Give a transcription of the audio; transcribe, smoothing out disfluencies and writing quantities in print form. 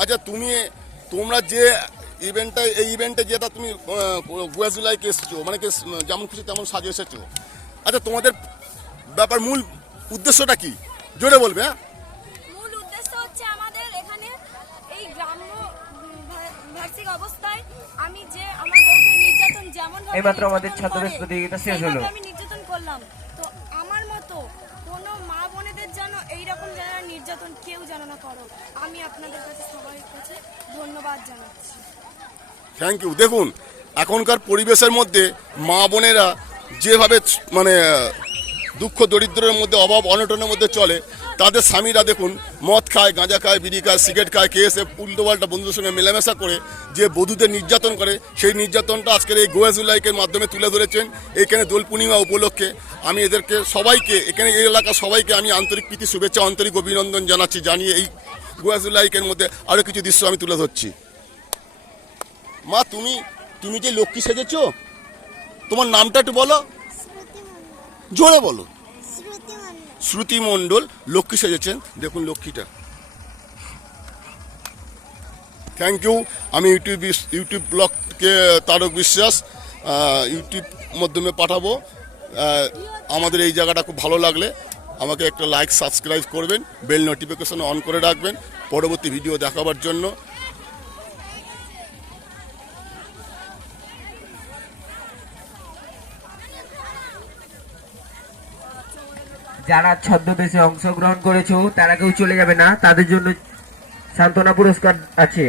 আচ্ছা তোমরা যে এই ইভেন্টে যেটা তুমি গুয়াজুলাইকে এসেছো, মানে যেমন খুশি তেমন সাজে এসেছো। আচ্ছা তোমাদের ব্যাপার মূল উদ্দেশ্যটা কি, জোরে বলবে? হ্যাঁ, মূল উদ্দেশ্য হচ্ছে আমাদের এখানে এই গ্রাম্য ভার্সিক অবস্থায় আমি যে আমার বউকে নির্যাতন যেমন এইমাত্র আমাদের ছাত্রদের প্রতিযোগিতা শেষ হলো। আমি নির্যাতন করলাম, তো আমার মতো কোনো মা বোনেদের যেন এইরকম যারা নির্যাতন কেউ যেন না করো। আমি আপনাদের কাছে সবার কাছে ধন্যবাদ জানাচ্ছি। Thank you. দেখুন এখনকার পরিবেশের মধ্যে মা বোনেরা যেভাবে মানে দুঃখ দরিদ্রের মধ্যে অভাব অনটনের মধ্যে চলে, তাদের স্বামীরা দেখুন মদ খায়, গাঁজা খায়, বিড়ি খায়, সিগারেট খায়, খেয়ে এসে উল্টোপাল্টা বন্ধুদের সঙ্গে মেলামেশা করে যে বধূদের নির্যাতন করে, সেই নির্যাতনটা আজকের এই গোয়াজুলাইকের মাধ্যমে তুলে ধরেছেন। এখানে দোল পূর্ণিমা উপলক্ষে আমি এদেরকে সবাইকে, এখানে এই এলাকার সবাইকে আমি আন্তরিক প্রীতি শুভেচ্ছা, আন্তরিক অভিনন্দন জানাচ্ছি। জানিয়ে এই গোয়াজুলাইকের মধ্যে আরও কিছু দৃশ্য আমি তুলে ধরছি। মা তুমি যে লক্ষ্মী সেজেছো, তোমার নামটা একটু বলো, জোরে বলো। শ্রুতি মণ্ডল লক্ষ্মী সেজেছেন, দেখুন লক্ষ্মীটা। Thank you. আমি ইউটিউব ব্লগকে তারক বিশ্বাস ইউটিউব মাধ্যমে পাঠাবো। আমাদের এই জায়গাটা খুব ভালো লাগলে আমাকে একটা লাইক সাবস্ক্রাইব করবেন, বেল নোটিফিকেশন অন করে রাখবেন পরবর্তী ভিডিও দেখাবার জন্য। যারা ছদ্মবেশে অংশগ্রহণ করেছো তারা কেউ চলে যাবে না, তাদের জন্য সান্ত্বনা পুরস্কার আছে।